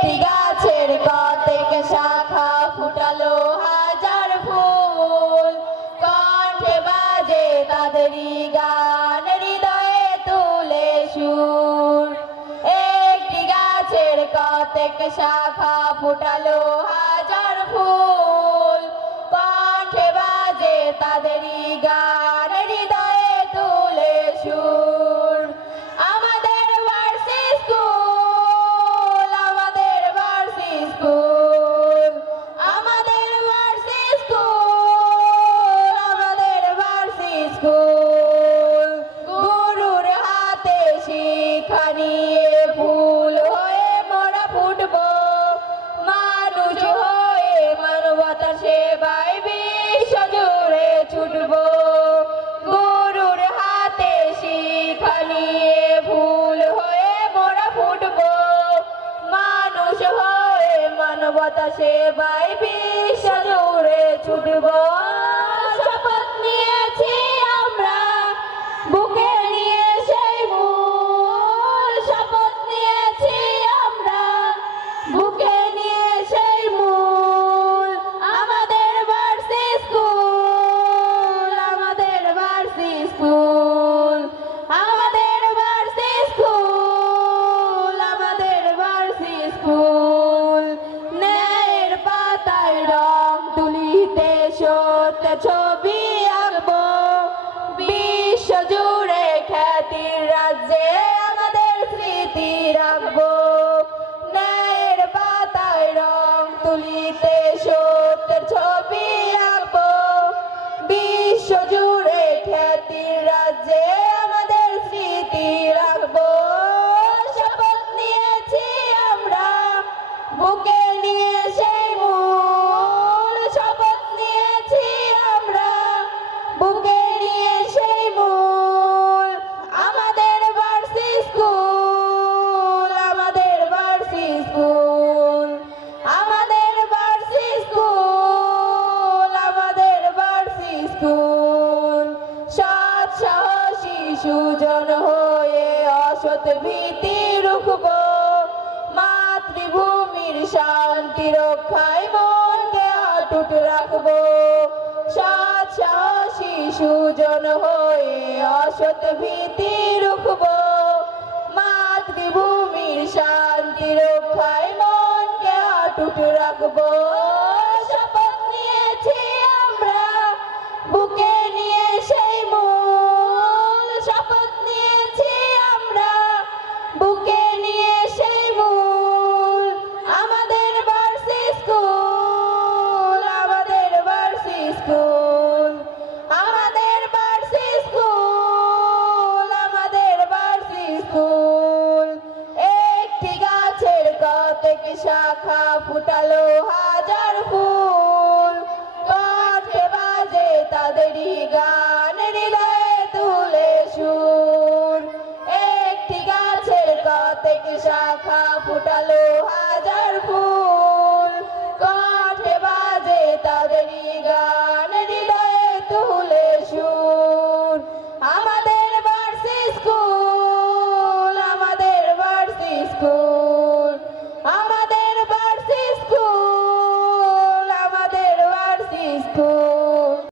একটি গাছের কতেক শাখা ফুটালো হাজার ফুল, কণ্ঠে বাজে তাদেরই গান, হৃদয়ে তুলে সুর। একটি গাছের কতেক শাখা ফুটালো হাজার ফুল, কণ্ঠে বাজে তাদেরই গান, হৃদয়ে তুলে সুর। আমাদের ভার্সি স্কুল, আমাদের ভার্সি স্কুল, আমাদের ভার্সি স্কুল, আমাদের ভার্সি স্কুল। গুরুর হাতে শিক্ষা নিয়ে ফুল হয়ে মোরা ফুটবো, মানুষ হয়ে মানবতার সেবায় বিশ্ব জুড়ে ছুটবো। গুরুর হাতে শিক্ষা নিয়ে ফুল হয়ে মোরা ফুটবো, মানুষ হয়ে মানবতা সেবায় বিশ্ব জুড়ে ছুটবো। শপথ নিয়েছি আমরা বুকে নিয়ে সেই মূল, শপথ নিয়েছি আমরা বুকে নিয়ে সেই মূল। আমাদের ভার্সি স্কুল, আমাদের ভার্সি স্কুল, আমাদের ভার্সি স্কুল, আমাদের ভার্সি স্কুল। ন্যায়ের পাতায় রং তুলিতে সত্য ছবি আঁকবো, বিশ্ব জুড়ে খ্যাতির রাজ্যে আমাদের স্মৃতি রাখবো। ন্যায়ের পাতায় রং তুলিতে সত্যের ছবি আঁকবো, বিশ্ব জুড়ে খ্যাতির রাজ্যে আমাদের স্মৃতি রাখবো। শপথ নিয়েছি আমরা বুকে নিয়ে সেই মূল, শপথ নিয়েছি আমরা বুকে নিয়ে সেই মূল। আমাদের ভার্সি স্কুল, আমাদের ভার্সি স্কুল, আমাদের ভার্সি স্কুল, আমাদের ভার্সি স্কুল। সৎ সাহসী সুজন হয়ে অসৎ ভীতি রুখবো, মাতৃভূমির শান্তি রক্ষায় মনকে অটুট রাখবো। সৎ সাহসী সুজন হয়ে অসৎ ভীতি রুখবো, মাতৃভূমির শান্তি রক্ষায় মনকে অটুট রাখবো। শপথ নিয়েছি আমরা বুকে নিয়ে সেই মূল, শপথ নিয়েছি আমরা বুকে নিয়ে সেই মূল। আমাদের ভার্সি স্কুল, আমাদের ভার্সি স্কুল, আমাদের ভার্সি স্কুল, আমাদের ভার্সি স্কুল। একটি গাছের কতেক শাখা ফুটালো হাজার ফুল, কণ্ঠে বাজে তাদেরই গান, হৃদয়ে তুলে সুর। একটি গাছের কতেক শাখা ফুটালো